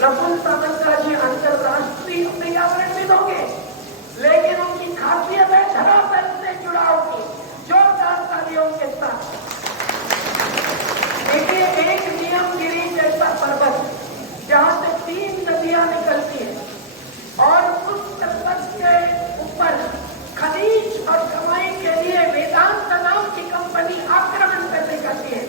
प्रफुल्ल सावंतराय जी अंतरराष्ट्रीय पर्यावरणविद होंगे, लेकिन उनकी खासियत है धरातल से जुड़ाव की। जोरदार तालियों के साथ देखिए, एक नियमगिरी जैसा पर्वत जहां से 3 नदियां निकलती हैं और उस पर्वत के ऊपर खनिज और कमाई के लिए वेदांत नाम की कंपनी आक्रमण करने करती है।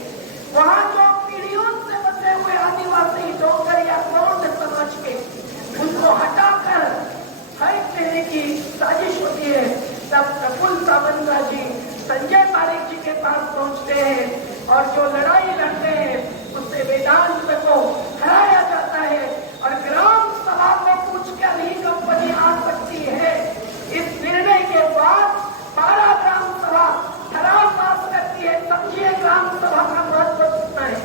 वहां जो पीढ़ियों से बसे हुए आदिवासी डोंगर या गोंड समझ के उनको हटाकर फेंक देने की साजिश होती है, तब प्रफुल्ल सावंतराय जी संजय पारेख जी के पास पहुंचते हैं और जो लड़ाई लड़ते हैं उससे वेदांत को हराया जाता है और ग्राम सभा को पूछकर ही कंपनी आ सकती है। इस निर्णय के बाद 12 ग्राम सभा ठराव पास करती है। समझिए ग्राम सभा का महत्व कितना है।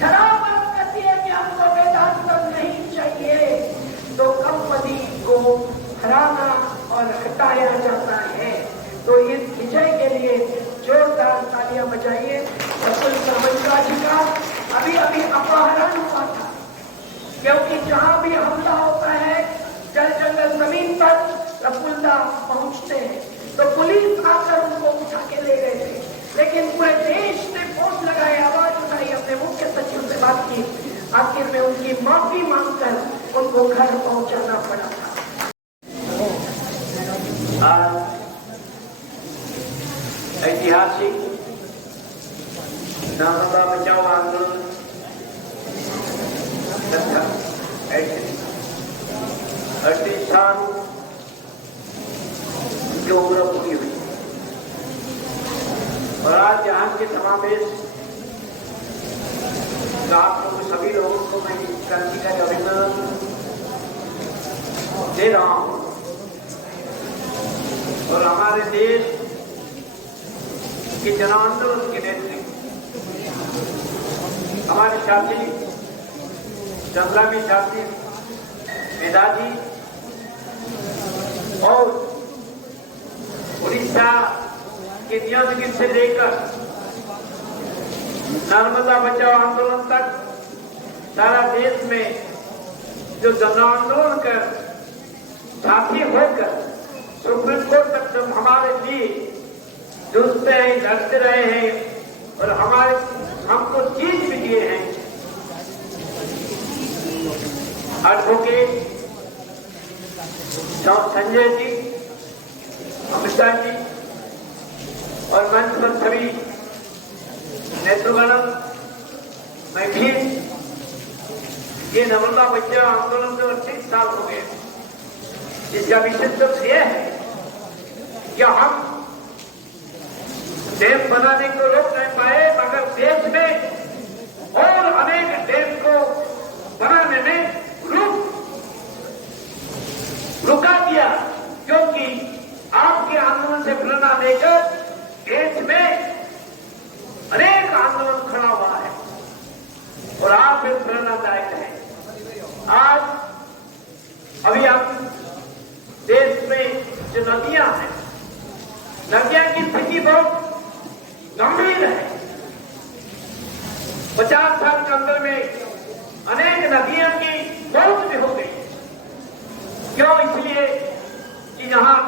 ठराव पास करती है कि हमको वेदांत नहीं चाहिए, तो कंपनी को हराना और हटाया जाता है। तो इस विजय के लिए जोरदार तालियां बजाइए। प्रफुल्ल सावंतराय जी का अभी अभी अपहरण हुआ था, क्योंकि जहां भी हमला होता है जल जंगल जमीन पर प्रफुल्ल पहुंचते हैं, तो पुलिस आकर उनको उठा के ले गए थे, लेकिन पूरे देश ने फोन लगाए, आवाज उठाई, अपने मुख्य सचिव से बात की, आखिर में उनकी माफी मांगकर उनको घर पहुंचाना पड़ा था। ऐतिहासिक नर्मदा बचाओ आंदोलन तथा 38 साल की उम्र पूरी हुई और आज यहाँ के समावेश आप लोग सभी लोगों को मैं क्रांति का अभिनंदन दे रहा हूँ और हमारे देश के जन आंदोलन के नेतृत्व हमारे साथी संग्रामी साथी मेधाजी और उड़ीसा के नियमगिरी से लेकर नर्मदा बचाओ आंदोलन तक सारा देश में जो जन आंदोलन कर साथी होकर सुप्रीम कोर्ट तक जब हमारे लिए जूझते हैं, लड़ते रहे हैं और हमको जीत भी दिए हैं। एडवोकेट संजय जी, अमिता जी और मंच पर सभी नेतृगण, मैं भी ये नर्मदा बचाओ आंदोलन को 30 साल हो गए। इसका विशेषत्व यह है कि हम डैम बनाने को रोक नहीं पाए, मगर देश में और अनेक डैम को बनाने में रुका दिया, क्योंकि आपके आंदोलन से प्रेरणा लेकर देश में अनेक आंदोलन खड़ा हुआ है और आप भी प्रेरणादायक है। आज अभी आप देश में जो नदियां हैं, नदियां की स्थिति बहुत गंभीर है। 50 साल के अंदर में अनेक नदियों की मौत भी हो गई। क्यों? इसलिए कि यहाँ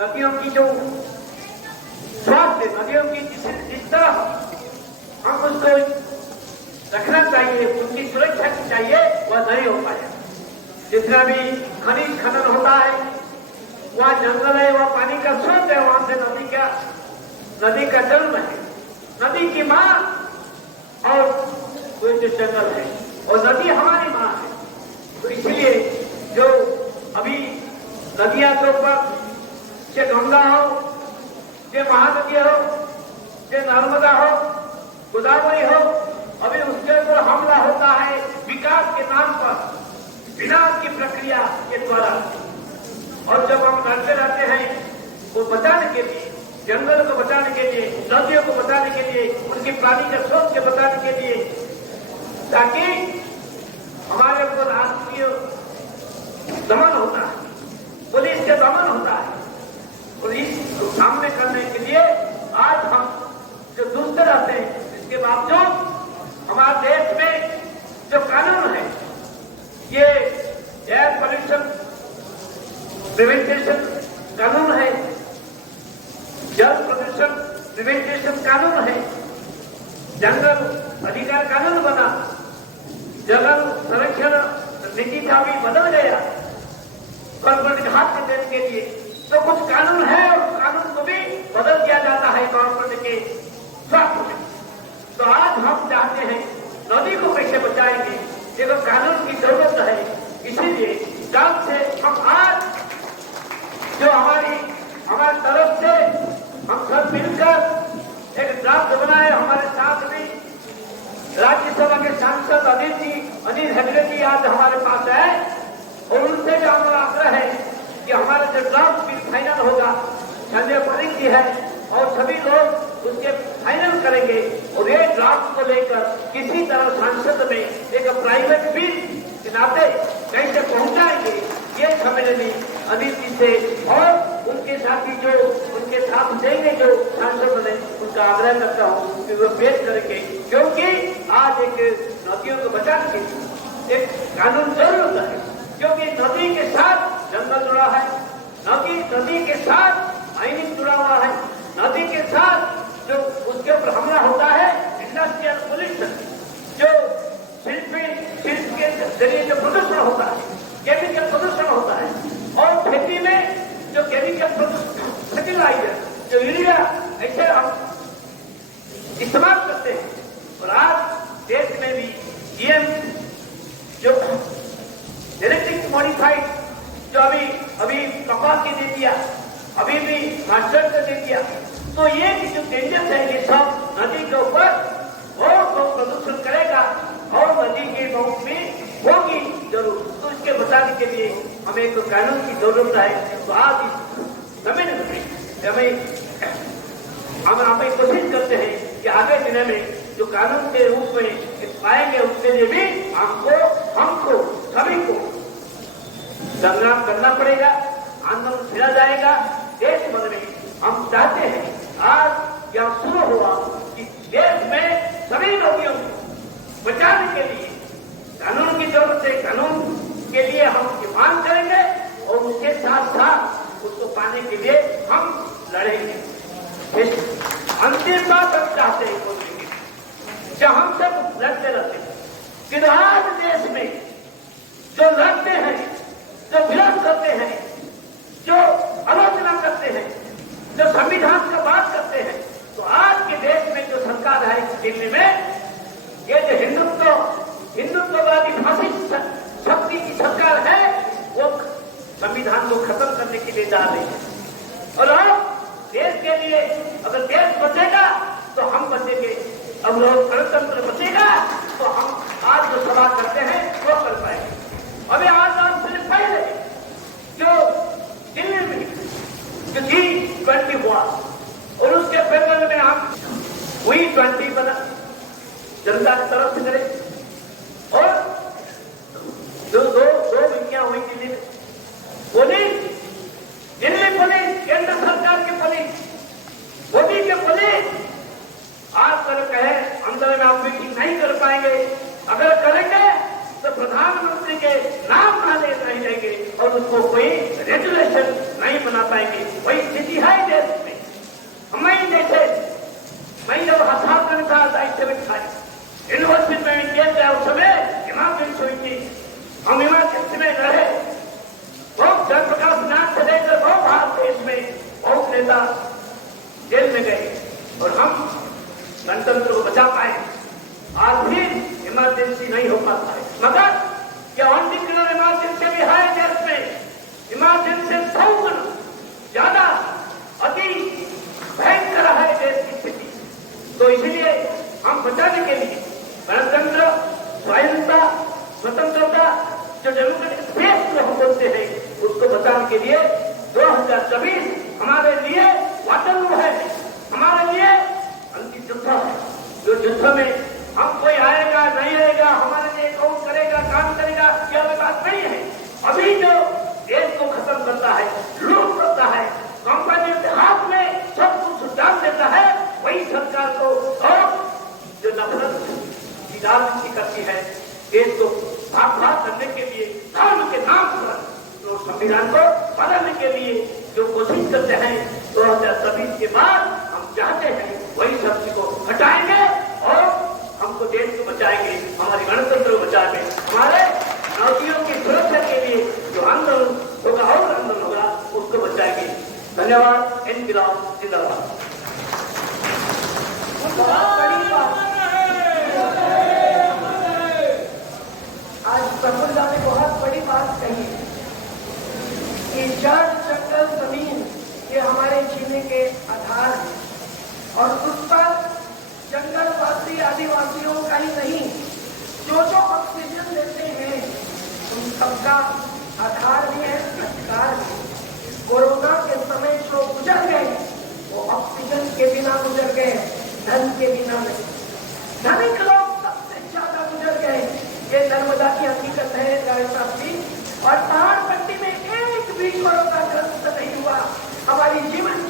नदियों की जो स्वास्थ्य, नदियों की जिस तरह हम उसको रखना चाहिए, उनकी सुरक्षा की चाहिए, वह नहीं हो पाया। जितना भी खनिज खनन होता है, वहाँ जंगल है, वहाँ पानी का स्रोत है, वहां से नदी का जन्म है, नदी की मां और वो जो जंगल है, और नदी हमारी मां है। तो इसलिए जो अभी नदियां के ऊपर, चाहे गंगा हो, चाहे महानदी हो, चाहे नर्मदा हो, गोदावरी हो, अभी उसके ऊपर हमला होता है विकास के नाम पर, विनाश की प्रक्रिया के द्वारा। और जब हम लड़ते रहते हैं वो बचाने के लिए, जंगल को बचाने के लिए, नदियों को बचाने के लिए, उनकी पानी के स्रोत के बचाने के लिए, ताकि हमारे ऊपर राष्ट्रीय दमन होता है, पुलिस के दमन होता है, और इस सामने करने के लिए आज हम जो दूसरे रहते हैं, इसके बावजूद हमारे देश में जो कानून है, अधिकार कानून बना, जल संरक्षण नीति का भी बदल गया कॉर्पोरेट हाथ में देने के लिए, तो कुछ कानून है और कानून को भी बदल दिया जाता है कॉर्पोरेट के स्वास्थ्य में। तो आज हम चाहते हैं नदी को कैसे बचाएंगे, ये तो कानून की जरूरत है। इसीलिए जब से हम आज जो हमारी तरफ से हम सब मिलकर एक ड्राफ्ट बनाए, हमारे साथ भी राज्यसभा के सांसद अनिल हेगड़े जी आज हमारे पास है और उनसे भी हमारा आग्रह है कि हमारा जो ड्राफ्ट बिल फाइनल होगा, संजय पारिक जी है और सभी लोग उसके फाइनल करेंगे और ये ड्राफ्ट को लेकर किसी तरह संसद में एक प्राइवेट बिल के नाते कैसे पहुंचाएंगे, ये सम्मेलनी अनिल जी से और उनके साथी जो उनके साथ देंगे जो सांसद ने, उनका आग्रह करता हूँ कि वो पेश करेंगे, क्योंकि आज एक नदियों को बचाने के लिए एक कानून जरूरत है। क्योंकि नदी के साथ जंगल जुड़ा है, नदी के साथ माइनिंग जुड़ा हुआ है, नदी के साथ जो उसके ऊपर हमला होता है इंडस्ट्रियल पोल्यूशन, जो शिल्प के जरिए जो प्रदूषण होता है, केमिकल प्रदूषण होता है, और खेती में जो केमिकल फर्टिलाइजर जो यूरिया ऐसे हम इस्तेमाल करते हैं। और आज देश में भी जीएम जो जेनेटिक मॉडिफाइड जो अभी कपास के दे दिया, अभी भी मास्टर को दे दिया, तो ये जो डेंजर्स है ये सब नदी के ऊपर बहुत प्रदूषण करेगा और नदी के बहुत में होगी जरूर। तो इसके बचाने के लिए हमें एक कानून की जरूरत है। तो आज इस समय हमें कोशिश करते हैं कि आगे दिनों में जो कानून के रूप में पाएंगे उसके लिए भी हमको सभी को संग्राम करना पड़ेगा, आंदोलन छिड़ा जाएगा देश भर में। हम चाहते हैं आज यह शुरू हुआ कि देश में सभी नदियों को बचाने के लिए कानून की जरूरत है, कानून के लिए हम डिमांड करेंगे और उसके साथ साथ उसको पाने के लिए हम लड़ेंगे। अंतिम बात हम चाहते हैं बोलेंगे, जब हम सब लड़ते रहते हैं कि आज देश में जो लड़ते हैं, जो विरोध करते हैं, जो आलोचना करते हैं, जो संविधान का बात करते हैं, तो आज के देश में जो सरकार है दिल्ली में, ये जो हिंदुत्ववादी फासिस्ट शक्ति की सरकार है, वो संविधान को खत्म करने के लिए जा रही है। और अब देश के लिए अगर देश बचेगा तो हम बचेंगे, अब लोग गणतंत्र बचेगा तो हम आज जो सवाल करते हैं वो कर पाएंगे। अभी आज से पहले जो दिल्ली में जो G20 हुआ और उसके पैनल में हम V20 बना, जनता की तरफ से करे, और जो दो विज्ञा हुई दिल्ली में, दिल्ली पुलिस, केंद्र सरकार की पुलिस, मोदी के पुलिस आज तक कहे अंदर में आप मीटिंग नहीं कर पाएंगे, अगर करेंगे तो प्रधानमंत्री के नाम नहीं लेंगे और उसको कोई रेगुलेशन नहीं बना पाएंगे। वही स्थिति है देश में। हमें जैसे मैं जब हस्ताक्षर था 1975 यूनिवर्सिटी में किया गया, उस समय इमरजेंसी हुई थी, हम इमरजेंसी में रहे, बहुत जयप्रकाश नाथ से लेकर बहुत भारत देश में बहुत नेता जेल में गए और हम गणतंत्र को बचा पाए। आज भी इमरजेंसी नहीं हो पाता है, मगर क्या ऑनडिक्लेयर इमरजेंसी भी है देश में, इमरजेंसी 100 गुना ज्यादा अति भयंकर है देश की स्थिति। तो इसलिए हम बचाने के लिए गणतंत्र, स्वायत्तता, स्वतंत्रता, जो डेमोक्रेटिक स्पेस को हम बोलते हैं, उसको बचाने के लिए 2024 हमारे लिए वाटरलू है, हमारे लिए अंतिम युद्ध है। जो युद्ध में हम कोई आएगा नहीं आएगा, हमारे लिए कौन करेगा काम करेगा, यह बात नहीं है। अभी जो देश को खत्म करता है, लूट करता है, कंपनियों के हाथ में सब कुछ डाल देता है, वही सरकार को और जो नफरत की राजनीति करती है, देश को भाग करने के लिए धर्म के नाम पर तो संविधान को बदलने के लिए जो कोशिश करते हैं 2024 के बाद हम चाहते हैं वही शक्ति को हटाएंगे और हम हमको देश को बचाएंगे, हमारे गणतंत्र को बचाएंगे, हमारे नौकरियों की सुरक्षा के लिए जो आंदोलन होगा और आंदोलन होगा उसको बचाएंगे। धन्यवाद। इनकलाब जिंदाबाद। बहुत बड़ी बात आज प्रफुल्ला ने बहुत बड़ी बात कही कि जल जंगल जमीन ये हमारे जीने के आधार हैं और उस पर जंगलवासी आदिवासियों का ही नहीं जो ऑक्सीजन लेते हैं उन सबका आधार भी है, अधिकार भी। कोरोना के समय जो गुजर गए वो ऑक्सीजन के बिना गुजर गए, धन के बिना नहीं। धनिक लोग सबसे ज्यादा गुजर गए, ये नर्मदा की हकीकत है साहब जी। और पहाड़ पट्टी में एक भी कोरोना ग्रस्त नहीं हुआ। हमारी जीवन